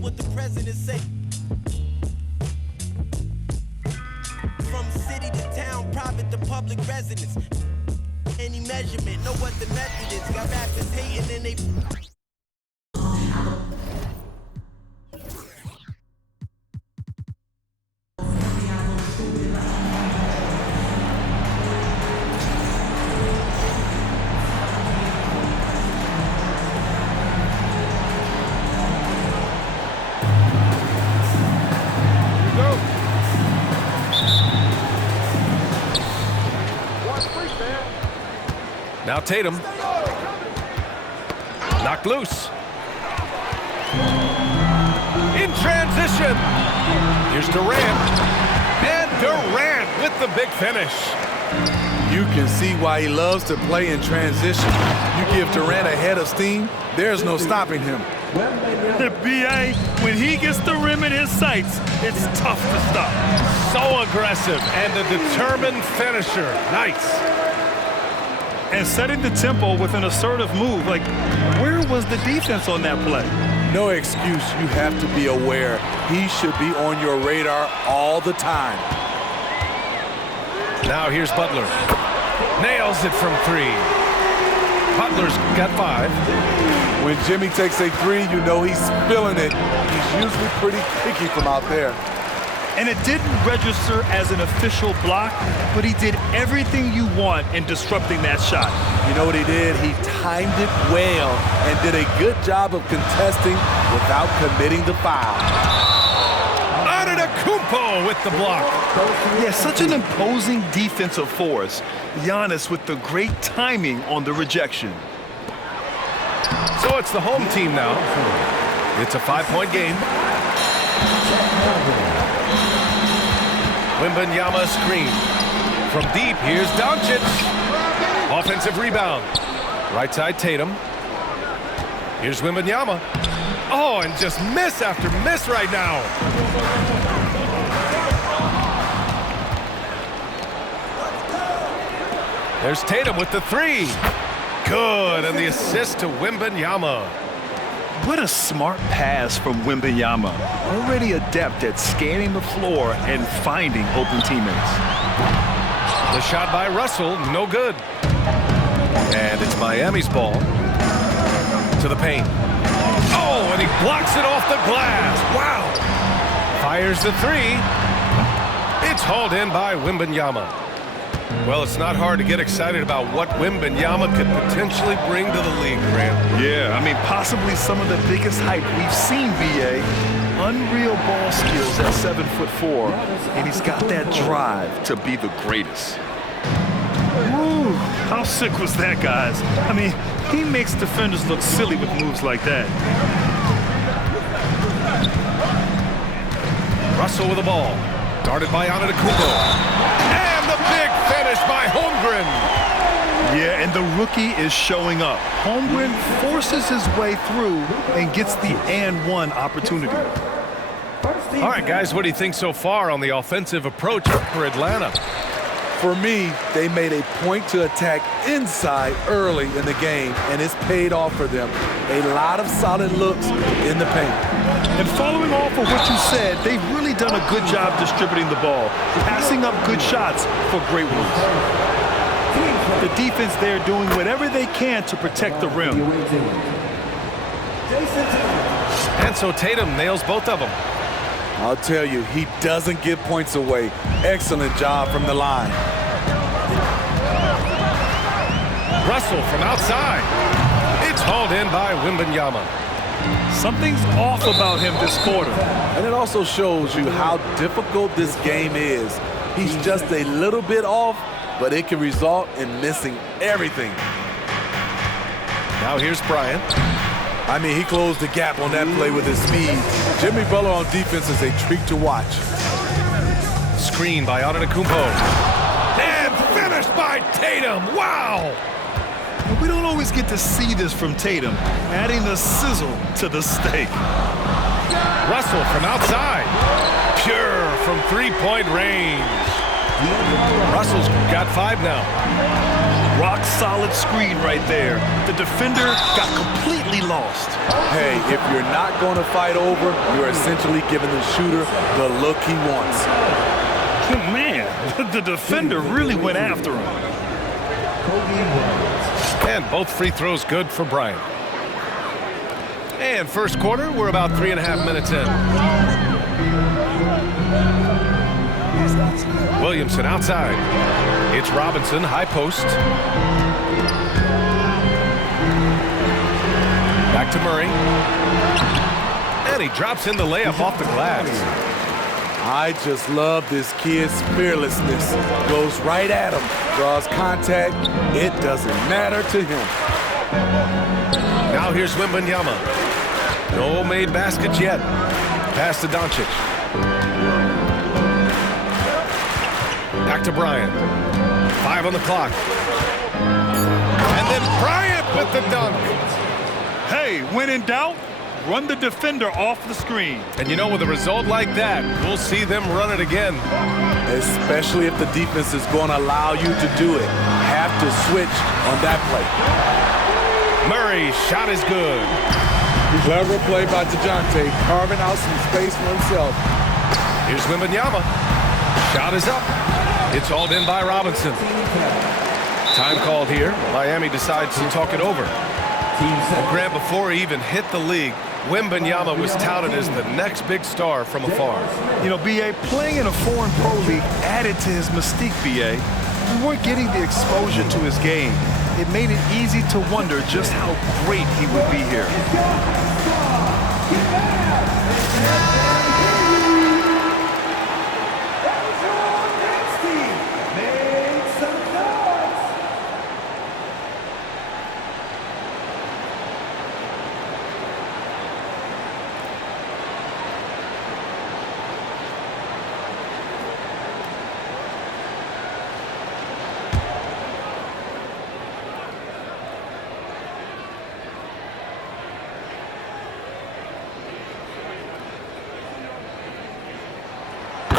what the president say. From city to town, private to public residence. Any measurement, know what the method is. Got rappers hating and they... Now Tatum. Knocked loose. In transition. Here's Durant. And Durant with the big finish. You can see why he loves to play in transition. You give Durant a head of steam, there's no stopping him. The BA, when he gets the rim in his sights, it's tough to stop. So aggressive and a determined finisher. Nice. And setting the tempo with an assertive move. Like, where was the defense on that play? No excuse. You have to be aware. He should be on your radar all the time. Now here's Butler. Nails it from three. Butler's got 5. When Jimmy takes a 3, you know he's feeling it. He's usually pretty picky from out there. And it didn't register as an official block, but he did everything you want in disrupting that shot. You know what he did? He timed it well and did a good job of contesting without committing the foul. Antetokounmpo with the block. Yeah, such an imposing defensive force. Giannis with the great timing on the rejection. So it's the home team now. It's a 5-point game. Wembanyama screen. From deep, here's Doncic. Offensive rebound. Right side, Tatum. Here's Wembanyama. Oh, and just miss after miss right now. There's Tatum with the 3. Good, and the assist to Wembanyama. What a smart pass from Wembanyama. Already adept at scanning the floor and finding open teammates. The shot by Russell, no good. And it's Miami's ball. To the paint. Oh, and he blocks it off the glass. Wow. Fires the 3. It's hauled in by Wembanyama. Well, it's not hard to get excited about what Wembanyama could potentially bring to the league, Grant. Yeah, I mean, possibly some of the biggest hype we've seen, BA. Unreal ball skills at 7'4", and he's got that drive to be the greatest. Woo, how sick was that, guys? I mean, he makes defenders look silly with moves like that. Russell with the ball. Guarded by Antetokounmpo. And the big finish by Holmgren. Yeah, and the rookie is showing up. Holmgren forces his way through and gets the and one opportunity. All right, guys, what do you think so far on the offensive approach for Atlanta? For me, they made a point to attack inside early in the game, and it's paid off for them. A lot of solid looks in the paint. And following off of what you said, they've really done a good job distributing the ball, passing up good shots for great ones. The defense there doing whatever they can to protect the rim. And so Tatum nails both of them. I'll tell you, he doesn't give points away. Excellent job from the line. Russell from outside. It's hauled in by Wembanyama. Something's off about him this quarter. And it also shows you how difficult this game is. He's just a little bit off, but it can result in missing everything. Now here's Bryant. I mean, he closed the gap on that play with his speed. Jimmy Butler on defense is a treat to watch. Screen by Antetokounmpo. And finished by Tatum. Wow! We don't always get to see this from Tatum, adding the sizzle to the steak. Russell from outside. Pure from three-point range. Russell's got 5 now. Rock-solid screen right there. The defender got completely lost. Hey, if you're not going to fight over, you're essentially giving the shooter the look he wants. Oh, man, the defender really went after him. And both free throws good for Bryant. And first quarter, we're about 3.5 minutes in. Williamson outside. It's Robinson, high post. Back to Murray. And he drops in the layup off the glass. I just love this kid's fearlessness. Goes right at him, draws contact. It doesn't matter to him. Now here's Wembanyama. No made baskets yet. Pass to Doncic. Back to Bryant. 5 on the clock. And then Bryant with the dunk. Hey, when in doubt, run the defender off the screen. And you know, with a result like that, we'll see them run it again. Especially if the defense is going to allow you to do it. Have to switch on that play. Murray's shot is good. Clever play by DeJounte, carving out some space for himself. Here's Wembanyama. Shot is up. It's hauled in by Robinson. Time called here. Miami decides to talk it over. Well, Grant, before he even hit the league, Wembanyama was touted as the next big star from afar. You know, B.A., playing in a foreign pro league added to his mystique, B.A. We weren't getting the exposure to his game. It made it easy to wonder just how great he would be here.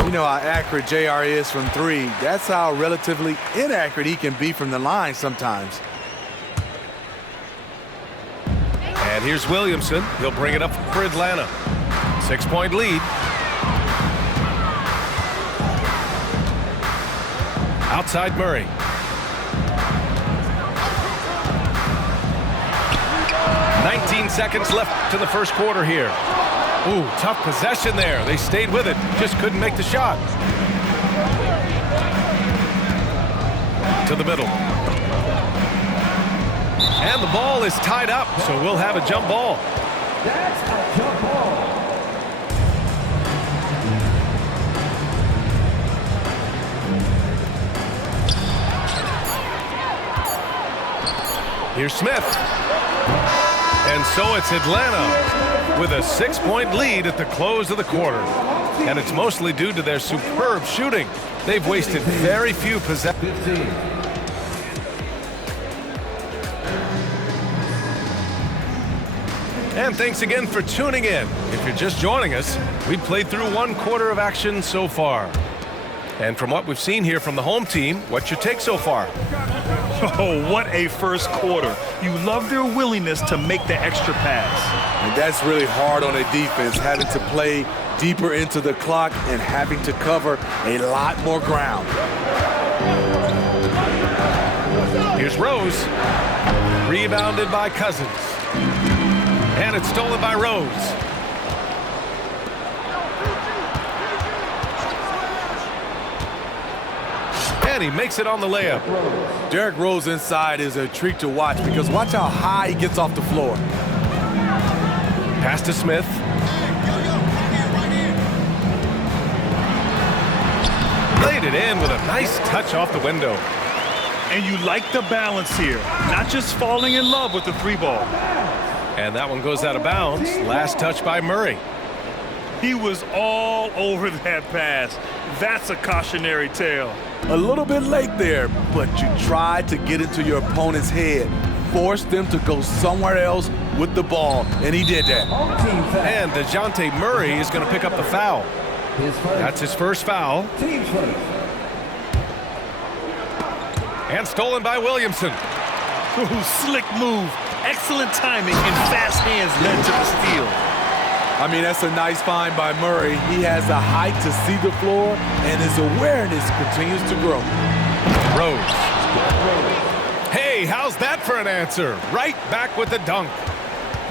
You know how accurate JR is from three. That's how relatively inaccurate he can be from the line sometimes. And here's Williamson. He'll bring it up for Atlanta. 6-point lead. Outside Murray. Seconds left to the first quarter here. Ooh, tough possession there. They stayed with it, just couldn't make the shot. To the middle. And the ball is tied up, so we'll have a jump ball. That's a jump ball. Here's Smith. And so it's Atlanta with a 6-point lead at the close of the quarter. And it's mostly due to their superb shooting. They've wasted very few possessions. And thanks again for tuning in. If you're just joining us, we've played through one quarter of action so far. And from what we've seen here from the home team, what's your take so far? Oh, what a first quarter. You love their willingness to make the extra pass. And that's really hard on a defense, having to play deeper into the clock and having to cover a lot more ground. Here's Rose. Rebounded by Cousins. And it's stolen by Rose. And he makes it on the layup. Derrick Rose inside is a treat to watch because watch how high he gets off the floor. Pass to Smith. Laid it in with a nice touch off the window. And you like the balance here, not just falling in love with the three ball. And that one goes out of bounds. Last touch by Murray. He was all over that pass. That's a cautionary tale. A little bit late there, but you tried to get into your opponent's head. Force them to go somewhere else with the ball, and he did that. And DeJounte Murray is going to pick up the foul. That's his first foul. And stolen by Williamson. Ooh, slick move. Excellent timing and fast hands led to the steal. I mean, that's a nice find by Murray. He has the height to see the floor, and his awareness continues to grow. Rose. Hey, how's that for an answer? Right back with the dunk.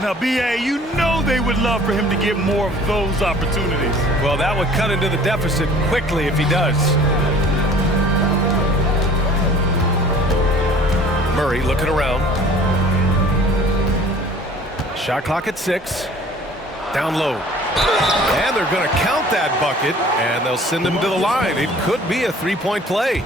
Now, B.A., you know they would love for him to get more of those opportunities. Well, that would cut into the deficit quickly if he does. Murray looking around. Shot clock at 6. Down low. And they're going to count that bucket, and they'll send him to the line. It could be a three-point play.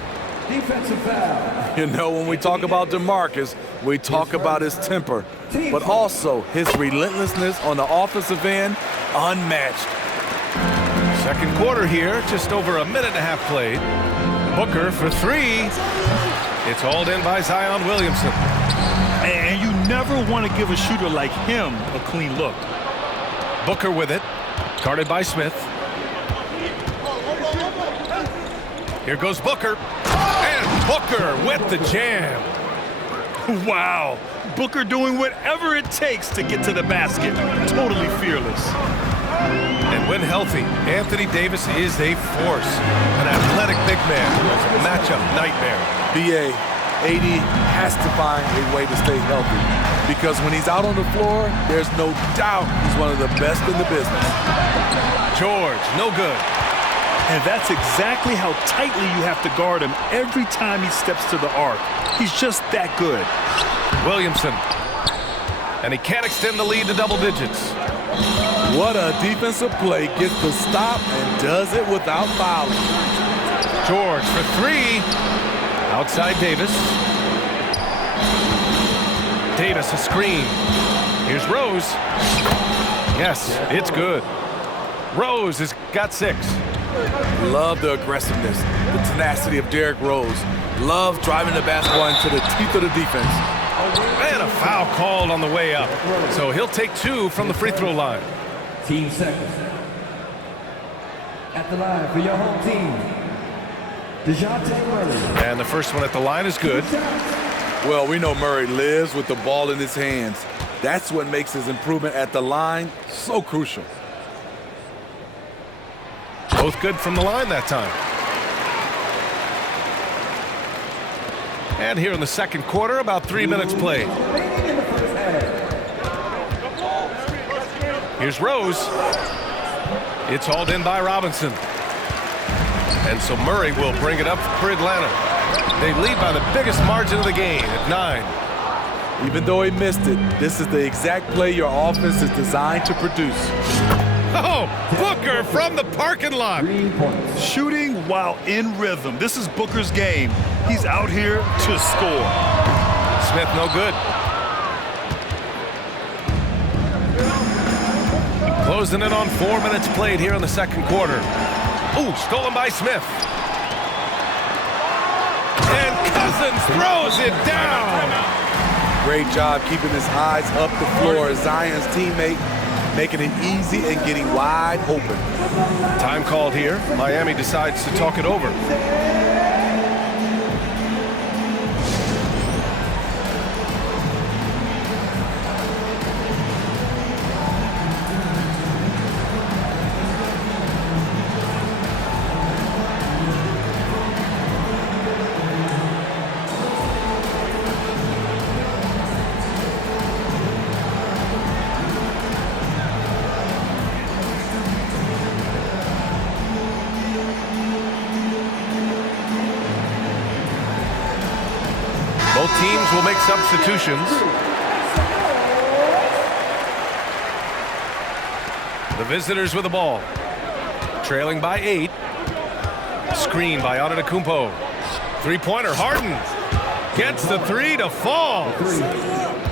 Defensive foul. You know, when we talk about DeMarcus, we talk about his temper, but also his relentlessness on the offensive end, unmatched. Second quarter here, just over a minute and a half played. Booker for 3. It's hauled in by Zion Williamson. And you never want to give a shooter like him a clean look. Booker with it, guarded by Smith. Here goes Booker, and Booker with the jam. Wow, Booker doing whatever it takes to get to the basket. Totally fearless. And when healthy, Anthony Davis is a force. An athletic big man who is a matchup nightmare. B.A., AD has to find a way to stay healthy, because when he's out on the floor, there's no doubt he's one of the best in the business. George, no good. And that's exactly how tightly you have to guard him every time he steps to the arc. He's just that good. Williamson. And he can't extend the lead to double digits. What a defensive play. Gets the stop and does it without fouling. George for 3. Outside Davis. Davis a screen. Here's Rose. Yes, it's good. Rose has got 6. Love the aggressiveness, the tenacity of Derrick Rose. Love driving the basketball into the teeth of the defense. And a foul called on the way up. So he'll take 2 from the free throw line. Team second. At the line for your home team, DeJounte Murray. And the first one at the line is good. Well, we know Murray lives with the ball in his hands. That's what makes his improvement at the line so crucial. Both good from the line that time. And here in the second quarter, about 3 minutes played. Here's Rose. It's hauled in by Robinson. And so Murray will bring it up for Atlanta. They lead by the biggest margin of the game at 9. Even though he missed it, this is the exact play your offense is designed to produce. Oh, Booker from the parking lot. 3 points. Shooting while in rhythm. This is Booker's game. He's out here to score. Smith no good. Closing in on 4 minutes played here in the second quarter. Ooh, stolen by Smith. And Cousins throws it down. Great job keeping his eyes up the floor. Zion's teammate making it easy and getting wide open. Time called here. Miami decides to talk it over. Both teams will make substitutions. The visitors with the ball. Trailing by 8. Screen by Antetokounmpo. Three-pointer, Harden. Gets the 3 to fall.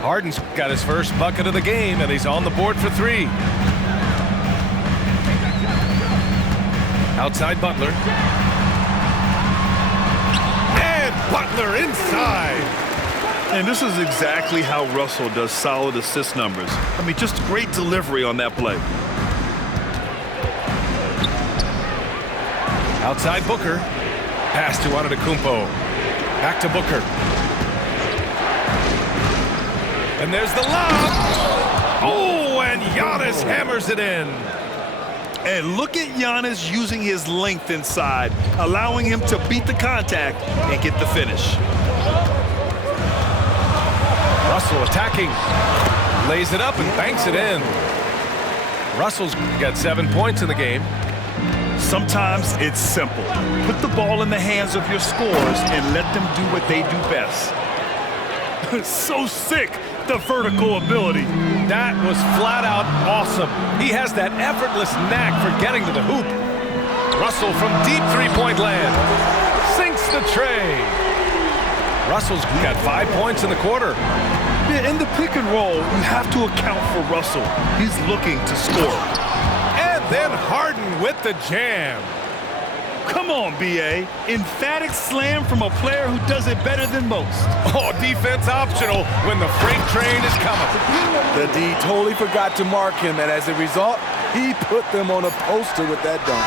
Harden's got his first bucket of the game, and he's on the board for 3. Outside Butler. Butler inside. And this is exactly how Russell does solid assist numbers. I mean, just great delivery on that play. Outside Booker. Pass to Antetokounmpo. Back to Booker. And there's the lob. Oh, and Giannis hammers it in. And look at Giannis using his length inside, allowing him to beat the contact and get the finish. Russell attacking. Lays it up and banks it in. Russell's got 7 points in the game. Sometimes it's simple. Put the ball in the hands of your scorers and let them do what they do best. So sick, the vertical ability. That was flat out awesome. He has that effortless knack for getting to the hoop. Russell from deep three-point land. Sinks the tray. Russell's got 5 points in the quarter. Yeah, in the pick and roll, you have to account for Russell. He's looking to score. And then Harden with the jam. Come on, B.A. Emphatic slam from a player who does it better than most. Oh, defense optional when the freight train is coming. The D totally forgot to mark him, and as a result, he put them on a poster with that dunk.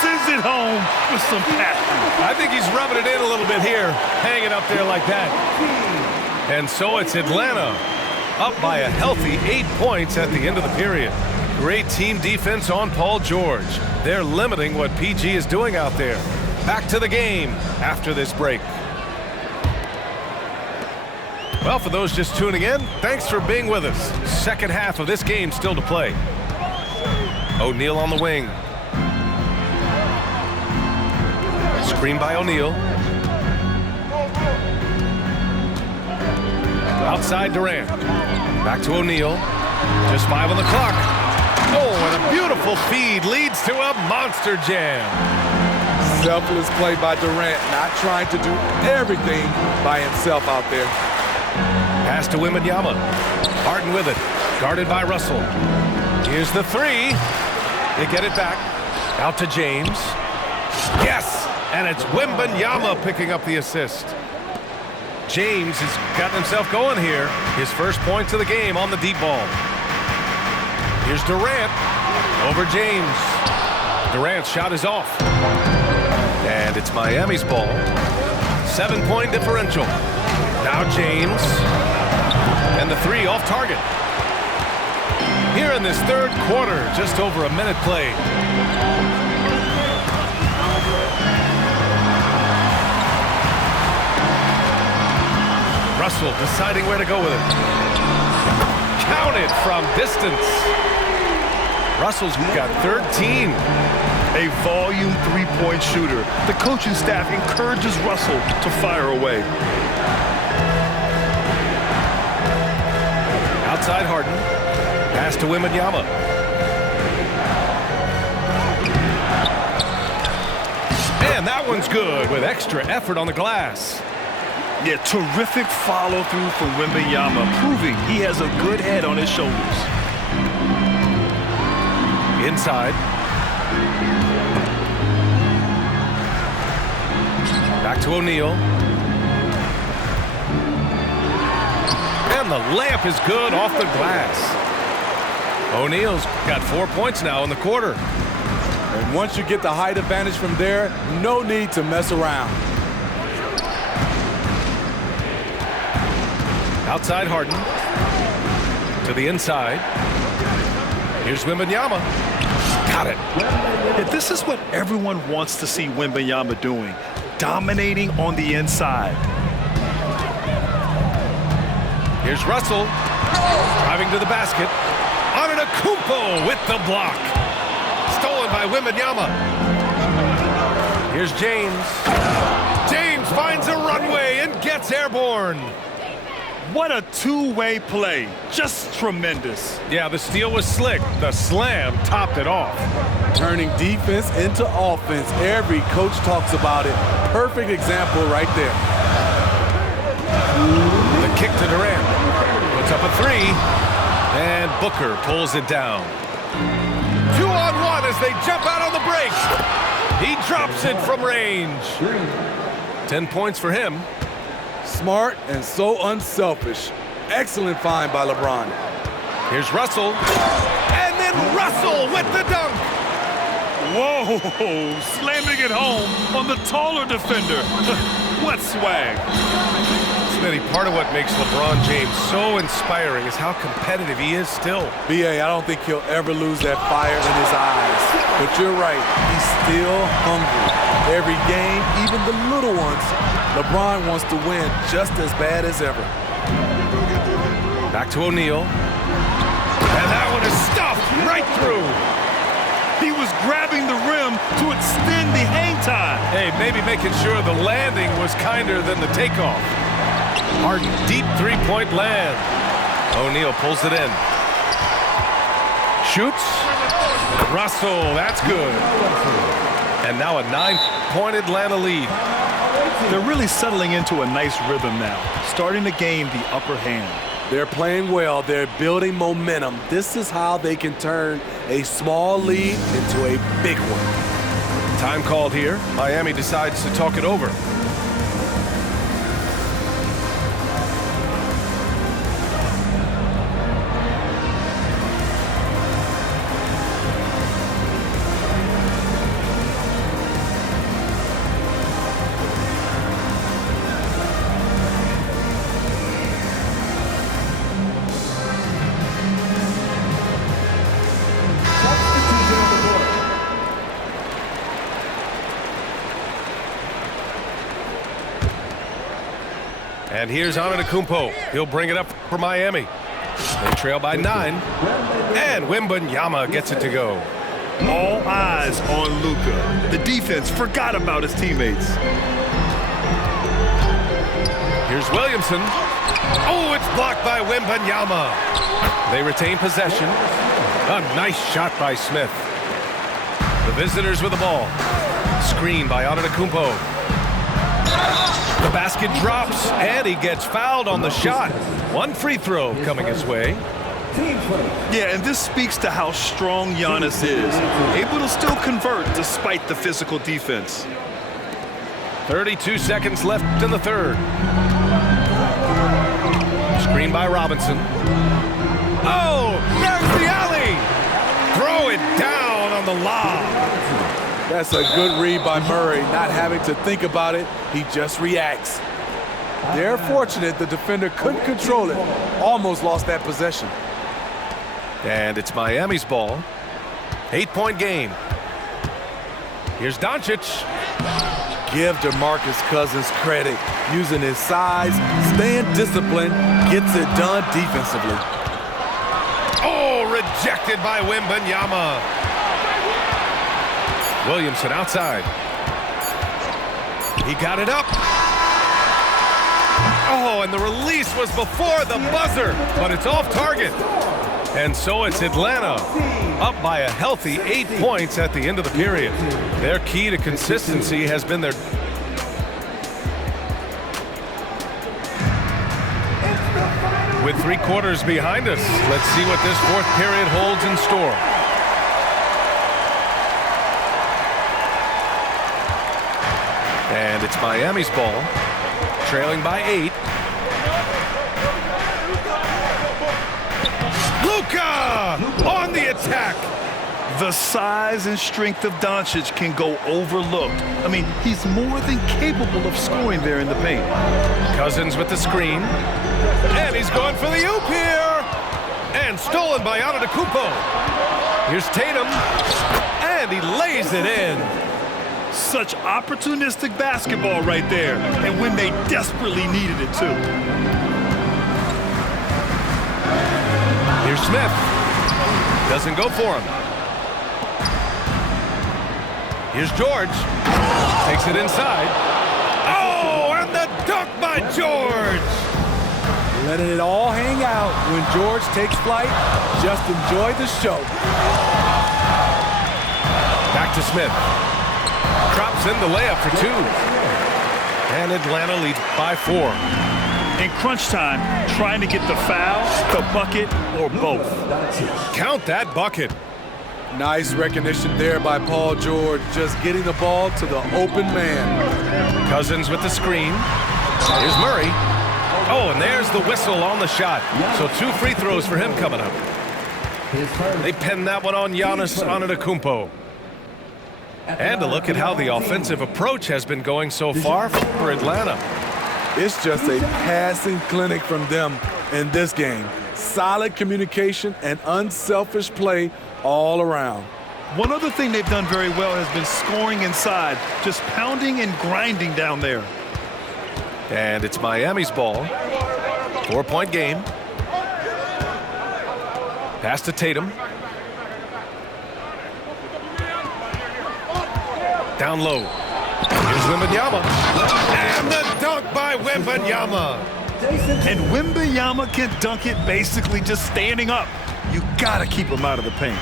Sends it home with some passion. I think he's rubbing it in a little bit here, hanging up there like that. And so it's Atlanta up by a healthy 8 points at the end of the period. Great team defense on Paul George. They're limiting what PG is doing out there. Back to the game after this break. Well, for those just tuning in, thanks for being with us. Second half of this game still to play. O'Neal on the wing. Screen by O'Neal. Outside Durant. Back to O'Neal. Just 5 on the clock. Oh, and a beautiful feed leads to a monster jam. Selfless play by Durant, not trying to do everything by himself out there. Pass to Wembanyama. Harden with it. Guarded by Russell. Here's the three. They get it back. Out to James. Yes! And it's Wembanyama picking up the assist. James has gotten himself going here. His first points of the game on the deep ball. Here's Durant over James. Durant's shot is off. And it's Miami's ball. 7-point differential. Now James. And the three off target. Here in this third quarter, just over a minute played. Russell deciding where to go with it. Counted from distance. Russell's got 13. A volume three-point shooter. The coaching staff encourages Russell to fire away. Outside Harden. Pass to Wembanyama. And that one's good with extra effort on the glass. Yeah, terrific follow-through from Wembanyama, proving he has a good head on his shoulders. Inside. Back to O'Neal. And the layup is good off the glass. O'Neal's got 4 points now in the quarter. And once you get the height advantage from there, no need to mess around. Outside Harden. To the inside. Here's Wembanyama. Got it. Yeah, this is what everyone wants to see Wembanyama doing. Dominating on the inside. Here's Russell. Driving to the basket. Antetokounmpo with the block. Stolen by Wembanyama. Here's James. James finds a runway and gets airborne. What a two-way play. Just tremendous. Yeah, the steal was slick. The slam topped it off. Turning defense into offense. Every coach talks about it. Perfect example right there. The kick to Durant. Puts up a three. And Booker pulls it down. 2-on-1 as they jump out on the break. He drops it from range. 10 points for him. Smart and so unselfish. Excellent find by LeBron. Here's Russell. And then Russell with the dunk. Whoa, slamming it home on the taller defender. What swag! Smitty, part of what makes LeBron James so inspiring is how competitive he is still. B.A., I don't think he'll ever lose that fire in his eyes. But you're right, he's still hungry. Every game, even the little ones, LeBron wants to win just as bad as ever. Back to O'Neal. And that one is stuffed right through. He was grabbing the rim to extend the hang time. Hey, maybe making sure the landing was kinder than the takeoff. Harden, deep three-point land. O'Neal pulls it in. Shoots. Russell, that's good. And now a 9-point Atlanta lead. They're really settling into a nice rhythm now, starting to gain the upper hand. They're playing well. They're building momentum. This is how they can turn a small lead into a big one. Time called here. Miami decides to talk it over. And here's Antetokounmpo. He'll bring it up for Miami. They trail by 9. And Wembanyama gets it to go. All eyes on Luka. The defense forgot about his teammates. Here's Williamson. Oh, it's blocked by Wembanyama. They retain possession. A nice shot by Smith. The visitors with the ball. Screen by Antetokounmpo. The basket drops, and he gets fouled on the shot. One free throw coming his way. Yeah, and this speaks to how strong Giannis is. Able to still convert despite the physical defense. 32 seconds left in the third. Screen by Robinson. Oh, there's the alley. Throw it down on the lob. That's a good read by Murray. Not having to think about it, he just reacts. They're fortunate the defender couldn't control it. Almost lost that possession. And it's Miami's ball. 8-point game. Here's Doncic. Give DeMarcus Cousins credit. Using his size, staying disciplined, gets it done defensively. Oh, rejected by Wembanyama. Williamson outside. He got it up. Oh, and the release was before the buzzer, but it's off target. And so it's Atlanta, up by a healthy 8 points at the end of the period. Their key to consistency has been their... With 3 quarters behind us, let's see what this fourth period holds in store. And it's Miami's ball, trailing by 8. Luka on the attack. The size and strength of Doncic can go overlooked. I mean, he's more than capable of scoring there in the paint. Cousins with the screen. And he's going for the oop here. And stolen by Antetokounmpo. Here's Tatum. And he lays it in. Such opportunistic basketball right there, and when they desperately needed it too. Here's Smith. Doesn't go for him. Here's George. Takes it inside. Oh, and the dunk by George. Letting it all hang out when George takes flight. Just enjoy the show. Back to Smith. Drops in the layup for 2. And Atlanta leads by 4. In crunch time, trying to get the foul, the bucket, or both. Count that bucket. Nice recognition there by Paul George, just getting the ball to the open man. Cousins with the screen. Here's Murray. Oh, and there's the whistle on the shot. So 2 free throws for him coming up. They pinned that one on Giannis Antetokounmpo. And a look at how the offensive approach has been going so far for Atlanta. It's just a passing clinic from them in this game. Solid communication and unselfish play all around. One other thing they've done very well has been scoring inside, just pounding and grinding down there. And it's Miami's ball. 4-point game. Pass to Tatum. Down low. Here's Wembanyama. And the dunk by Wembanyama. And Wembanyama can dunk it basically just standing up. You gotta keep him out of the paint.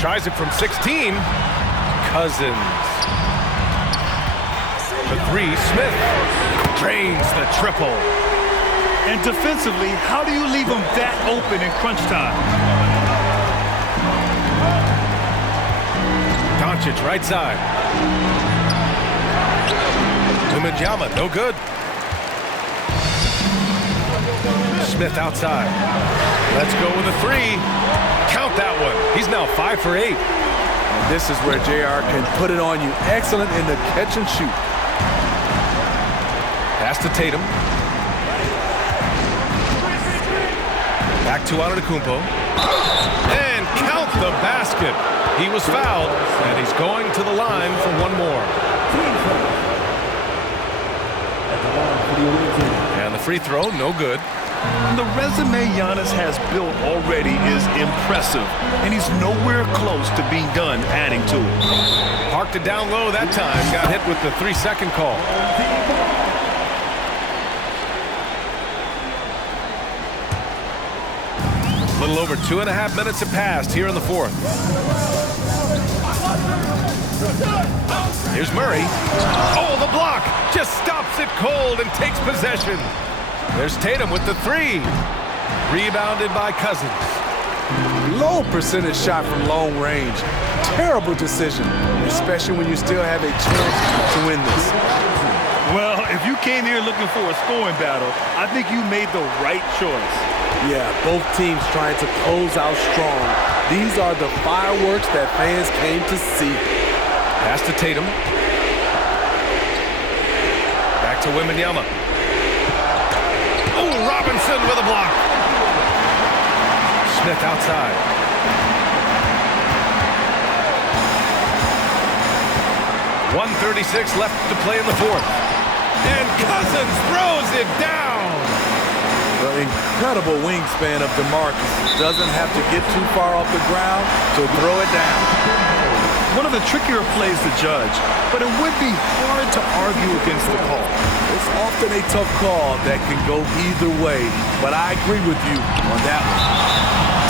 Tries it from 16. Cousins. The three, Smith. Drains the triple. And defensively, how do you leave him that open in crunch time? Doncic, right side. Wembanyama, no good. Smith outside. Let's go with a three. Count that one. He's now 5 for 8. And this is where JR can put it on you. Excellent in the catch and shoot. Pass to Tatum. Back to Antetokounmpo. And count the basket. He was fouled, and he's going to the line for one more. And the free throw, no good. The resume Giannis has built already is impressive, and he's nowhere close to being done adding to it. Parked it down low that time. Got hit with the 3-second call. A little over 2.5 minutes have passed here in the fourth. Here's Murray. Oh, the block just stops it cold and takes possession. There's Tatum with the three. Rebounded by Cousins. Low percentage shot from long range. Terrible decision, especially when you still have a chance to win this. Well, if you came here looking for a scoring battle, I think you made the right choice. Yeah, both teams trying to close out strong. These are the fireworks that fans came to see. Pass to Tatum. Back to Wembanyama. Oh, Robinson with a block. Smith outside. .136 left to play in the fourth. And Cousins throws it down. The incredible wingspan of DeMarcus. Doesn't have to get too far off the ground to throw it down. One of the trickier plays to judge, but it would be hard to argue against the call. It's often a tough call that can go either way, but I agree with you on that one.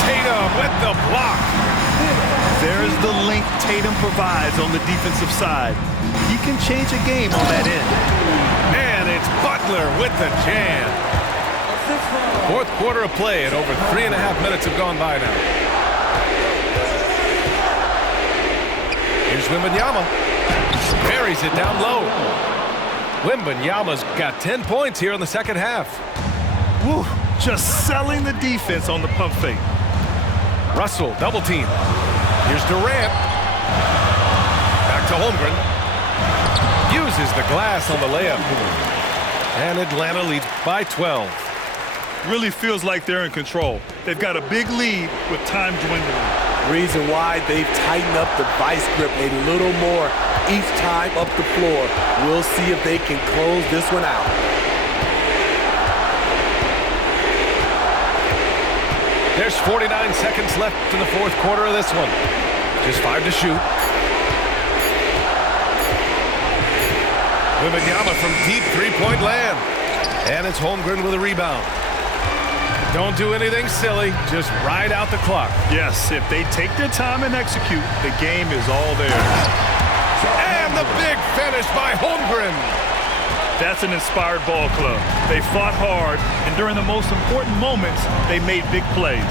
Tatum with the block. There's the link Tatum provides on the defensive side. He can change a game on that end. And it's Butler with the jam. Fourth quarter of play, and over 3.5 minutes have gone by now. Here's Wembanyama. Buries it down low. Wembanyama's got 10 points here in the second half. Woo, just selling the defense on the pump fake. Russell, double team. Here's Durant. Back to Holmgren. Uses the glass on the layup. And Atlanta leads by 12. Really feels like they're in control. They've got a big lead with time dwindling. Reason why they've tightened up the vice grip a little more each time up the floor. We'll see if they can close this one out. There's 49 seconds left in the fourth quarter of this one. Just 5 to shoot. Wembanyama from deep three-point land. And it's Holmgren with a rebound. Don't do anything silly. Just ride out the clock. Yes, if they take their time and execute, the game is all theirs. And the big finish by Holmgren. That's an inspired ball club. They fought hard, and during the most important moments, they made big plays.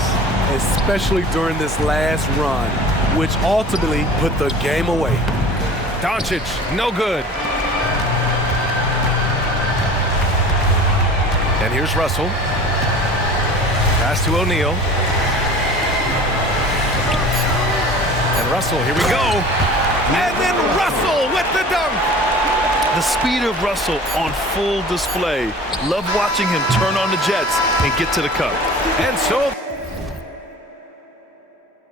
Especially during this last run, which ultimately put the game away. Doncic, no good. And here's Russell. Pass to O'Neal. And Russell, here we go. And then Russell with the dunk. The speed of Russell on full display. Love watching him turn on the jets and get to the cup. And so